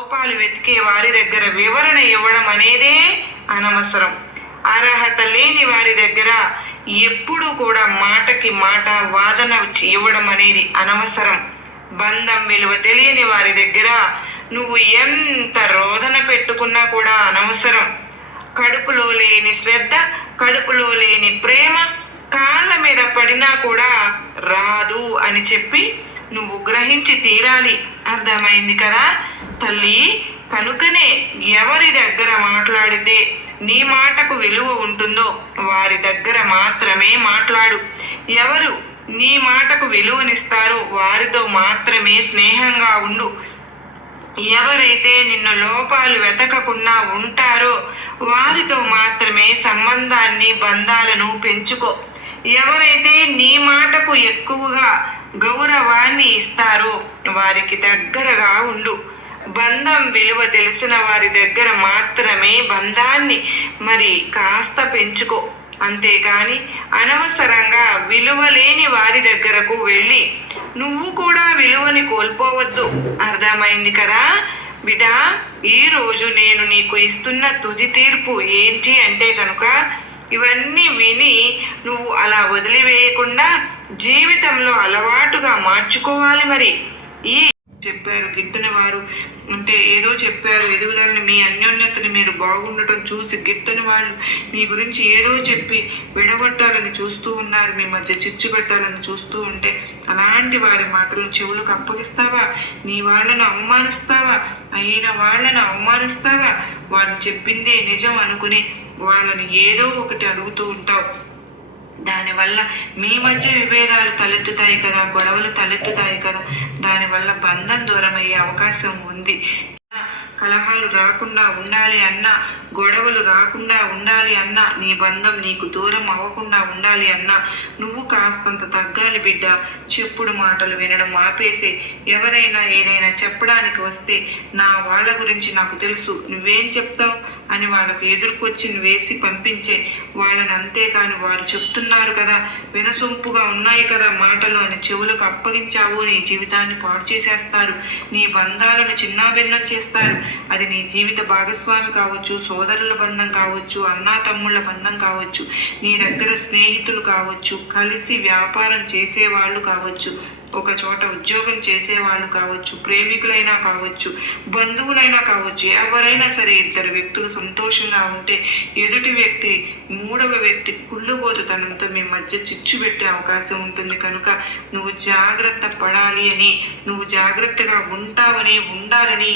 లోపాలు వెతికే వారి దగ్గర వివరణ ఇవ్వడం అనేదే అనవసరం. అర్హత లేని వారి దగ్గర ఎప్పుడూ కూడా మాటకి మాట వాదన ఇవ్వడం అనేది అనవసరం. బంధం విలువ తెలియని వారి దగ్గర నువ్వు ఎంత రోదన పెట్టుకున్నా కూడా అనవసరం. కడుపులో లేని శ్రద్ధ, కడుపులో లేని ప్రేమ కాళ్ళ మీద పడినా కూడా రాదు అని చెప్పి నువ్వు గ్రహించి తీరాలి. అర్థమైంది కదా తల్లి? కనుకనే ఎవరి దగ్గర మాట్లాడితే నీ మాటకు విలువ ఉంటుందో వారి దగ్గర మాత్రమే మాట్లాడు. ఎవరు నీ మాటకు విలువనిస్తారో వారితో మాత్రమే స్నేహంగా ఉండు. ఎవరైతే నిన్ను లోపాలు వెతకకుండా ఉంటారో వారితో మాత్రమే సంబంధాన్ని, బంధాలను పెంచుకో. ఎవరైతే నీ మాటకు ఎక్కువగా గౌరవాన్ని ఇస్తారో వారికి దగ్గరగా ఉండు. బంధం విలువ తెలిసిన వారి దగ్గర మాత్రమే బంధాన్ని కాస్త పెంచుకో. అంతేకాని అనవసరంగా విలువ లేని వారి దగ్గరకు వెళ్ళి నువ్వు కూడా విలువని కోల్పోవద్దు. అర్థమైంది కదా బిడ్డా? ఈరోజు నేను నీకు ఇస్తున్న తుది తీర్పు ఏంటి అంటే కనుక ఇవన్నీ విని నువ్వు అలా వదిలివేయకుండా జీవితంలో అలవాటుగా మార్చుకోవాలి. ఈ చెప్పారు గిట్టని వారు అంటే ఏదో చెప్పారు, ఎదుగుదలని మీ అన్యోన్యతని మీరు బాగుండటం చూసి గిట్టని వాళ్ళు మీ గురించి ఏదో చెప్పి విడగొట్టాలని చూస్తూ ఉన్నారు, మీ మధ్య చిచ్చు పెట్టాలని చూస్తూ ఉంటే అలాంటి వారి మాటలను చెవులకు అప్పగిస్తావా? నీ వాళ్ళను అవమానిస్తావా? అయిన వాళ్ళను అవమానిస్తావా? వాళ్ళు చెప్పిందే నిజం అనుకుని వాళ్ళని ఏదో ఒకటి అడుగుతూ ఉంటావు. దానివల్ల మీ మధ్య విభేదాలు తలెత్తుతాయి కదా, గొడవలు తలెత్తుతాయి కదా. దానివల్ల బంధం దూరమయ్యే అవకాశం ఉంది. కలహాలు రాకుండా ఉండాలి అన్నా, గొడవలు రాకుండా ఉండాలి అన్నా, నీ బంధం నీకు దూరం అవ్వకుండా ఉండాలి అన్నా నువ్వు కాస్తంత తగ్గాలి బిడ్డ. చెప్పుడు మాటలు వినడం ఆపేసే. ఎవరైనా ఏదైనా చెప్పడానికి వస్తే నా వాళ్ళ గురించి నాకు తెలుసు, నువ్వేం చెప్తావు అని వాళ్ళకు ఎదుర్కొచ్చి వేసి పంపించే వాళ్ళని. అంతేకాని వారు చెప్తున్నారు కదా, వినసొంపుగా ఉన్నాయి కదా మాటలు అని చెవులకు అప్పగించావు నీ జీవితాన్ని పాడు చేసేస్తారు. నీ బంధాలను చిన్నాభిన్నం చేస్తారు. అది నీ జీవిత భాగస్వామి కావచ్చు, సోదరుల బంధం కావచ్చు, అన్నా తమ్ముళ్ళ బంధం కావచ్చు, నీ దగ్గర స్నేహితులు కావచ్చు, కలిసి వ్యాపారం చేసేవాళ్ళు కావచ్చు, ఒక చోట ఉద్యోగం చేసేవాళ్ళు కావచ్చు, ప్రేమికులైనా కావచ్చు, బంధువులైనా కావచ్చు. ఎవరైనా సరే ఇద్దరు వ్యక్తులు సంతోషంగా ఉంటే ఎదుటి వ్యక్తి, మూడవ వ్యక్తి కుళ్ళుబోతుతనంతో మీ మధ్య చిచ్చు పెట్టే అవకాశం ఉంటుంది. కనుక నువ్వు జాగ్రత్త పడాలి అని, నువ్వు జాగ్రత్తగా ఉంటావని, ఉండాలని